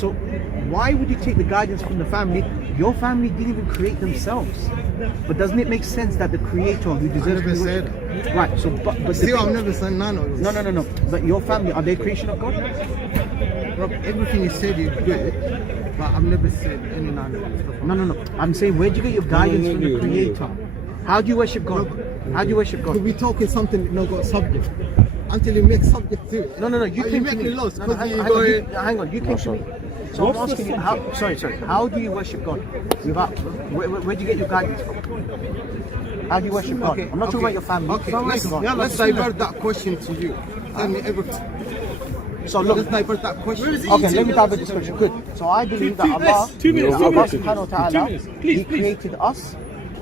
So why would you take the guidance from the family? Your family didn't even create themselves. But doesn't it make sense that the creator who deserves never to be said worshipped- Right, so but the Still, thing- I've never said none of this. no. But your family, are they creation of God? Rob, everything you said is good, but I've never said any none of this stuff. No. I'm saying, where do you get your guidance from the creator? How do you worship God? How do you worship Could God? we talking something that no got subject? Until you make subject to it. No. You Are came you to me. making lost? No, Because hang on. You came to me. So I'm asking you, sorry. How do you worship God? Without, where do you get your guidance from? How do you worship God? I'm not talking about your family. Okay, I'm let's talking about- let's divert that question to you. Tell me everything. So look, Let's divert that question. okay, let me divert this question. Good. So I believe that Allah, Allah subhanahu wa ta'ala, He created us.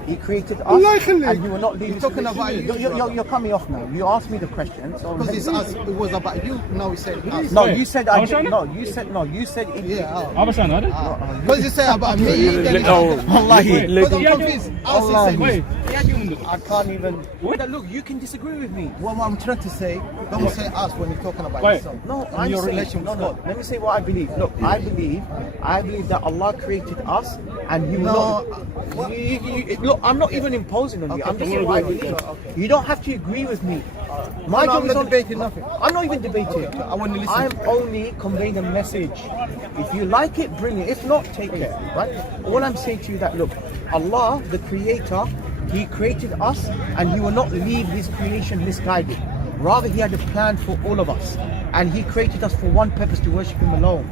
He created us, and He will not leave us. You're talking about you. You're coming off now. You asked me the question. So Because it's us. It was about you. Now we said us. no, you said I was did. trying No, you said no. You said it. Yeah. Abi sen hadi. Because you say about me. Then it's Wallahi. because I'm confused. Us is saying Wait. I can't even. Look, you can disagree with me. what I'm trying to say. Don't say us when you're talking about Wait. yourself. No, And I'm your saying, relation no, with no. God. Let me say what I believe. Look, I believe that Allah created us, and He will No, not. Look, I'm not even imposing on you. I'm just saying what I believe. You don't have to agree with me. My No, job I'm is not on- debating nothing. I'm not even debating. I want to listen. I'm only conveying a message. If you like it, brilliant. If not, take it. Right? All I'm saying to you that look, Allah, the Creator, He created us, and He will not leave His creation misguided. Rather, He had a plan for all of us, and He created us for one purpose: to worship Him alone.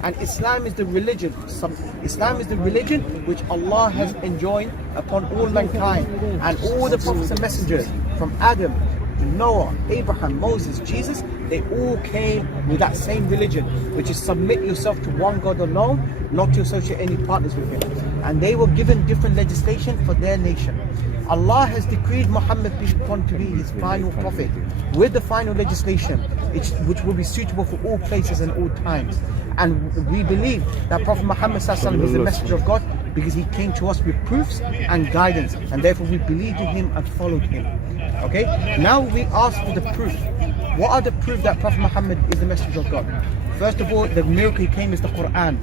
And Islam is the religion. Islam is the religion which Allah has enjoined upon all mankind, and all the prophets and messengers, from Adam, Noah, Abraham, Moses, Jesus, they all came with that same religion, which is submit yourself to one God alone, not to associate any partners with Him. And they were given different legislation for their nation. Allah has decreed Muhammad peace be upon him to be His final prophet with the final legislation, which will be suitable for all places and all times. And we believe that Prophet Muhammad ﷺ is the messenger of God because he came to us with proofs and guidance, and therefore we believed in him and followed him. Okay? Now we ask for the proof. What are the proof that Prophet Muhammad is the messenger of God? First of all, the miracle he came is the Quran.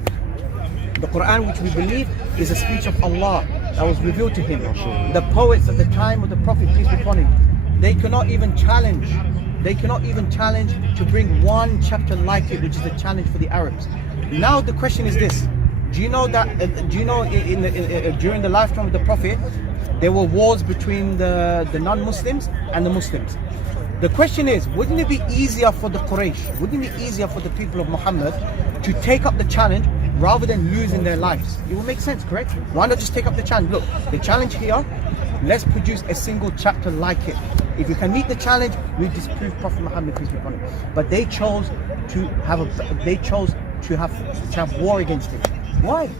The Quran, which we believe is a speech of Allah that was revealed to him. The poets at the time of the Prophet, peace be upon him, they cannot even challenge to bring one chapter like it, which is a challenge for the Arabs. Now the question is this: do you know that? During the lifetime of the Prophet, there were wars between the non-Muslims and the Muslims. The question is, wouldn't it be easier for the Quraysh, wouldn't it be easier for the people of Muhammad to take up the challenge rather than losing their lives? It will make sense, correct? Why not just take up the challenge? Look, the challenge here, let's produce a single chapter like it. If you can meet the challenge, we disprove Prophet Muhammad, peace be upon him. But they chose to have war against it. Why?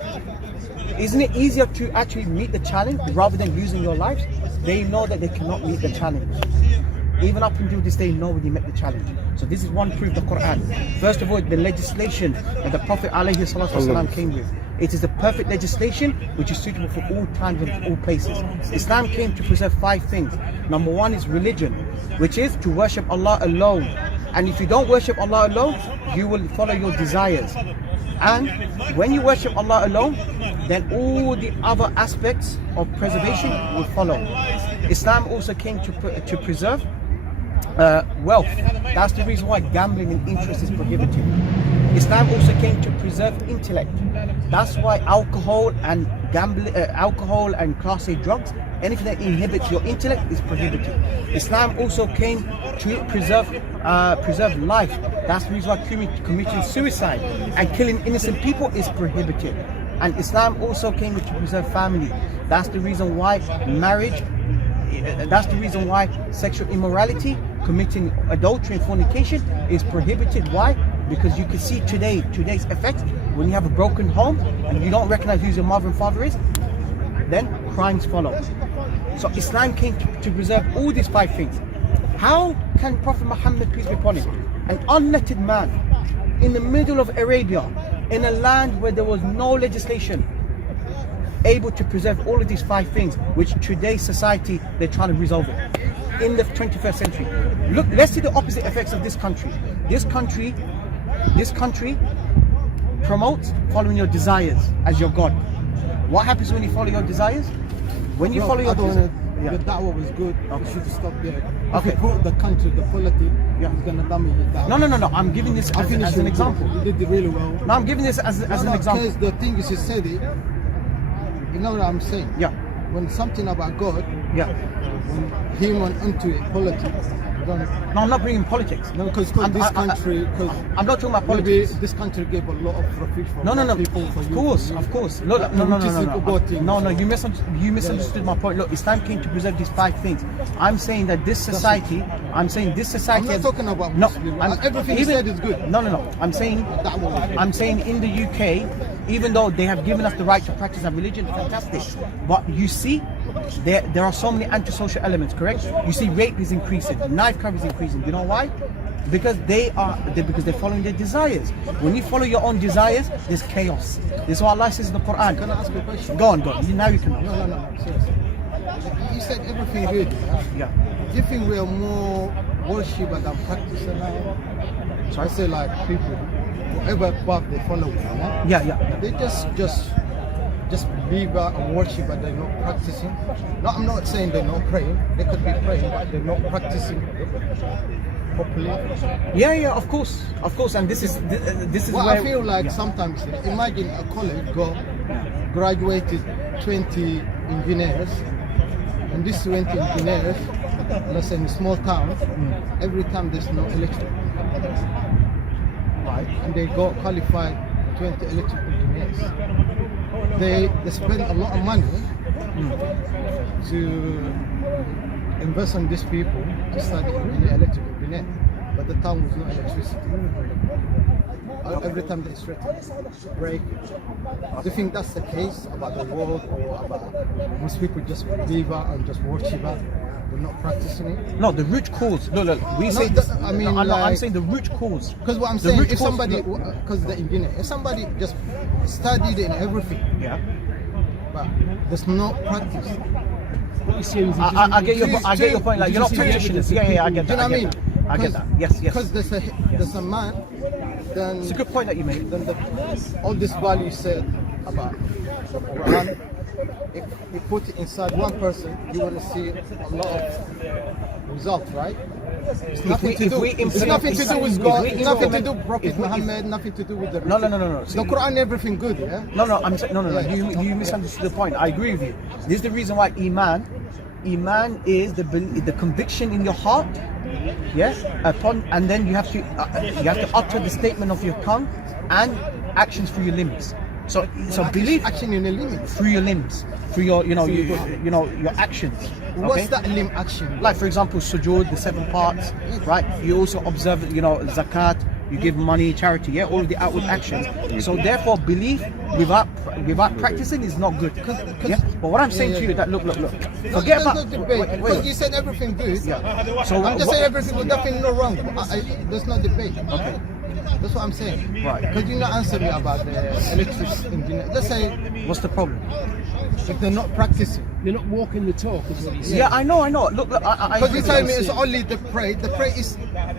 Isn't it easier to actually meet the challenge rather than losing your lives? They know that they cannot meet the challenge. Even up until this day, nobody met the challenge. So this is one proof, the Quran. First of all, the legislation that the Prophet ﷺ came with. It is the perfect legislation which is suitable for all times and all places. Islam came to preserve 5 things. Number 1 is religion, which is to worship Allah alone. And if you don't worship Allah alone, you will follow your desires. And when you worship Allah alone, then all the other aspects of preservation will follow. Islam also came to preserve wealth. That's the reason why gambling and interest is prohibited. Islam also came to preserve intellect. That's why alcohol and Class A drugs, anything that inhibits your intellect, is prohibited. Islam also came to preserve life. That's the reason why committing suicide and killing innocent people is prohibited. And Islam also came to preserve family. That's the reason why marriage. That's the reason why sexual immorality, committing adultery and fornication is prohibited. Why? Because you can see today's effect. When you have a broken home and you don't recognize who your mother and father is, then crimes follow. So Islam came to preserve all these 5 things. How can Prophet Muhammad, peace be upon him, an unlettered man in the middle of Arabia, in a land where there was no legislation, able to preserve all of these 5 things, which today's society, they're trying to resolve it in the 21st century? Look, let's see the opposite effects of this country. This country promotes following your desires as your God. What happens when you follow your desires? When you follow your desires. The da'wah was good. We should stop there. Okay. If we put the country, the politics, it's gonna damage the da'wah. No. I'm giving this as an example. You did it really well. No, I'm giving this as an example. Because the thing is, you said it. You know what I'm saying? Yeah. When something about God, Yeah. when he went into it, politics. No, I'm not bringing politics. No, because this country, because I'm not talking about maybe politics. this country gave a lot of profit for No. people. For Of you, course, for you. of course. No. You misunderstood my point. Look, Islam came to preserve these 5 things. I'm saying that this society. I'm not talking about Muslim. Everything you said is good. No. I'm saying in the UK, even though they have given us the right to practice our religion, fantastic. But you see, there are so many antisocial elements, correct? You see rape is increasing, knife crime is increasing. You know why? Because they're following their desires. When you follow your own desires, there's chaos. This is what Allah says in the Quran. Can I ask you a question? Go on. Now you can. No. Seriously. You said everything good. Yeah. Do you think we are more worshipper than practitioner now? So I say like people, whatever path they follow, Yeah. they just believer and worshipper, they're not practicing. No, I'm not saying they're not praying. They could be praying, but they're not practicing properly. Yeah, of course. And this is Well, where I feel like sometimes, imagine a college graduated 20 engineers, and these 20 engineers, let's say in a small town, every time there's no electric, right? And they got qualified 20 electric engineers. They spend a lot of money to invest on these people to study in the electric engineer, but the town was no electricity. Every time they threaten break. Do you think that's the case about the world, or about most people just believer and just worshiper? They're not practicing it? No, the root cause. Look. I'm saying the root cause. Because what I'm saying, if somebody, because the engineer, if somebody just studied in everything, but there's no practice. I get your point. Like, you're not practitioners. Yeah, I get that. Do you know what I mean? I get that. Yes. Because there's a man. Then It's a good point that you made. Then all this value said about the Quran, if you put it inside one person, you want to see a lot of results, right? It's nothing to do with God. It's nothing to do with Prophet Muhammad. Nothing to do with the No. The Quran, everything good, yeah. No. You misunderstood the point. I agree with you. This is the reason why Iman is the conviction in your heart. Yes. And then you have to utter the statement of your tongue and actions through your limbs. So belief action in the limit through your limbs, through your your actions. Okay? What's that limb action? Like, for example, sujood, the 7 parts, right? You also observe, zakat, you give money, charity, all of the outward actions. So therefore, belief without practicing is not good. Yeah? But what I'm saying to you is that look. Forget about debate. Because you said everything good. Yeah. So I'm just saying everything with nothing no wrong. There's no debate. Okay. That's what I'm saying. Right. Because you not answer me about the electric engineer. Let's say What's the problem? if they're not practicing. You're not walking the talk, is what he said. Yeah, I know. Look, I Because you tell me it's only the pray. The pray is.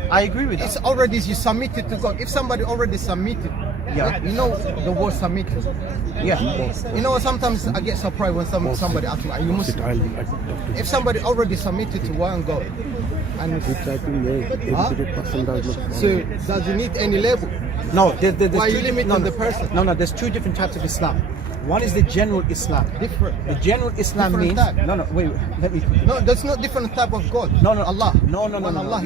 I agree with It's that. already you submitted to God. If somebody already submitted, Yeah. you know the word submitted. Yeah. You know, sometimes I get surprised when somebody asks me, "Are you Muslim?" If somebody already submitted to one God, and so does it need any label? No, there's Why are you two limiting no, the person? No, there's 2 different types of Islam. One is the general Islam. Different. The general Islam Different means type. wait, let me. No, that's not different type of God. No, Allah. No. One Allah.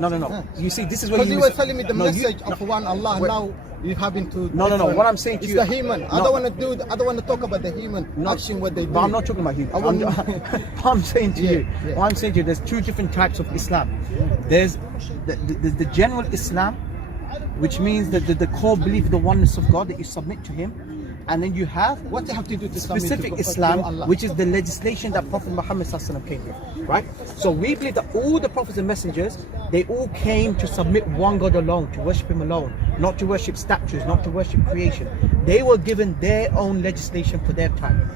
No. You see, this is where Because you were mis- telling me the No, you- message of one Allah. Wait. Now you having to. No. different- What I'm saying to it's you- the human. I No. don't want to do. I don't want to talk about the human action. What they do. But I'm not talking about you. I want- I'm saying to you. Yeah. What I'm saying to you, there's 2 different types of Islam. There's the general Islam, which means that the core belief of the oneness of God, that you submit to Him. And then you have What they have to do to submit specific to Islam, Allah? which is the legislation that Prophet Muhammad ﷺ came with, right? So we believe that all the prophets and messengers, they all came to submit one God alone, to worship Him alone, not to worship statues, not to worship creation. They were given their own legislation for their time.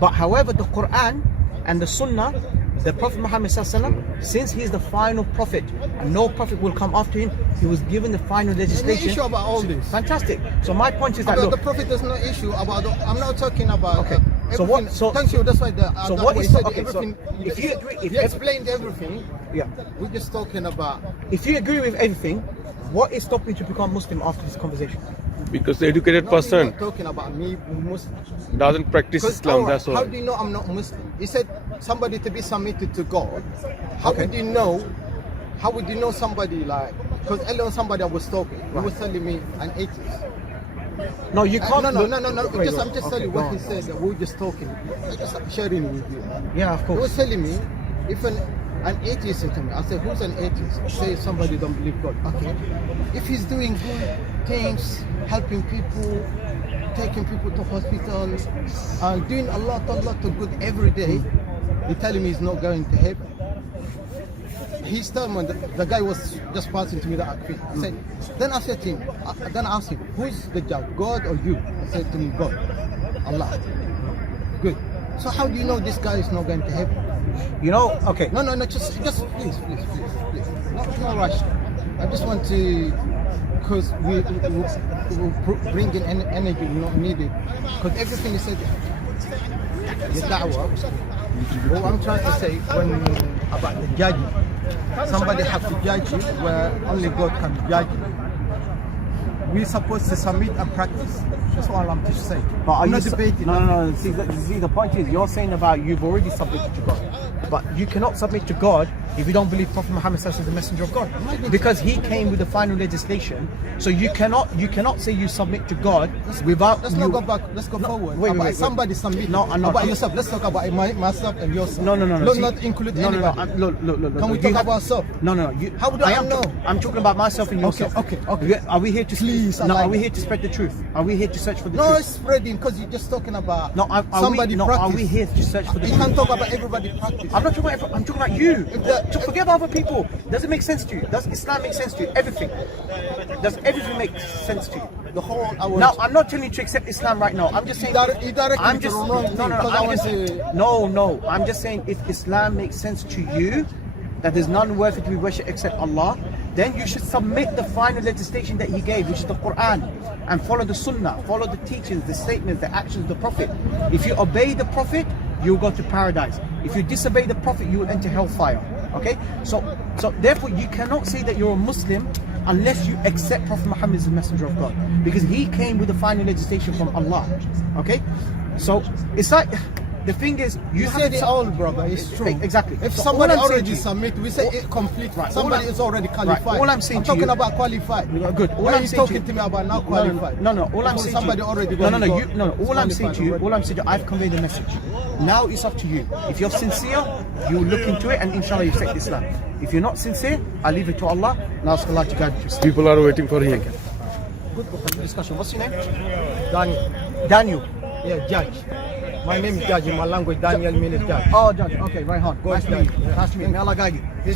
But however, the Quran and the Sunnah, The Prophet Muhammad sallallahu, since he's the final prophet and no prophet will come after him, he was given the final There's legislation. no issue about all this. Fantastic. So my point is that About look, the prophet, there's no issue about. I'm not talking about. Okay. So what- everything. so- Thank you. That's why. so that what way is- said okay, so everything. if you agree- if you ev- explained everything. yeah, We're just talking about. if you agree with everything, what is stopping you to become Muslim after this conversation? Because the educated No, we're person not talking about me Muslim. doesn't practice 'Cause, Islam, alright, that's all. How do you know I'm not Muslim? He said somebody to be submitted to God. How Okay. would you know? How would you know somebody like? Because earlier on somebody I was talking, he was telling me an atheist. No, you can't. No. look- wait, Just, wait, I'm just okay, telling you go what he on. said. That we were just talking. I'm just sharing with you. Yeah, of He was course. telling me if an atheist said to me, I said, who's an atheist? Say somebody don't believe God. Okay. If he's doing good things, helping people, taking people to hospital, and doing a lot of good every day, he's telling me he's not going to heaven. He's telling me the guy was just passing to me that thing. I said, then I said to him, then I asked him, who's the judge, God or you? I said to him, God, Allah. Good. So how do you know this guy is not going to heaven? You know, okay. No, just please. No rush. I just want to, because we bring in energy we not needed. Because everything is said, the da'wah. What I'm trying to say when about the judging, somebody have to judge you where only God can judge you. We're supposed to submit and practice. That's all I'm just saying. But are I'm you not debating. No. See, the point is, you're saying about you've already submitted to God, but you cannot submit to God if you don't believe Prophet Muhammad is the messenger of God, because he came with the final legislation. So you cannot say you submit to God without. Let's not go back. Let's go forward. Wait. Somebody submit. No, I'm not. About yourself. Let's talk about myself and yourself. No. Let's See, not include no, anybody. Look. Can we You talk have- about ourselves? No. How do I know? I'm talking about myself and yourself. Okay. Are we here to? Please, I No. like Are we it. here to spread the truth? Are we here to search for the No, truth? it's spreading because you're just talking about No, are somebody we, practice. are we here to search for the You truth? can't talk about everybody practice. I'm not talking about. I'm talking about you. the- Just forget about other people. Does it make sense to you? Does Islam make sense to you? Everything. Does everything make sense to you? The whole hour. Now, I'm not telling you to accept Islam right now. I'm just saying. You directly I'm to just the wrong thing, because I want to- no. I'm just saying if Islam makes sense to you, that there's none worthy to be worshipped except Allah, then you should submit the final legislation that He gave, which is the Quran, and follow the Sunnah, follow the teachings, the statements, the actions of the Prophet. If you obey the Prophet, you'll go to paradise. If you disobey the Prophet, you will enter hellfire. Okay? So therefore, you cannot say that you're a Muslim unless you accept Prophet Muhammad as the messenger of God, because he came with the final legislation from Allah. Okay? So it's like, the thing is, You have said to it all, brother. It's true. Exactly. If So somebody all I'm saying already to you- submit, we say it complete. Right. Somebody is already qualified. All I'm saying I'm to talking you- about qualified. Good. All Why I'm are you saying talking to me about not qualified? No. All I'm Because saying somebody to you, already no. All I'm qualified saying to you, already. I've conveyed the message. Now it's up to you. If you're sincere, you look into it, and inshallah you accept Islam. If you're not sincere, I leave it to Allah and ask Allah to guide you. People are waiting for him. Good discussion. What's your name? Daniel. Daniel. Yeah, judge. My name is Judge. In my language, Daniel means judge. Oh, Judge. Okay, Raihan. Go Nice to meet you. ahead. Nice to meet you. May Allah guide you.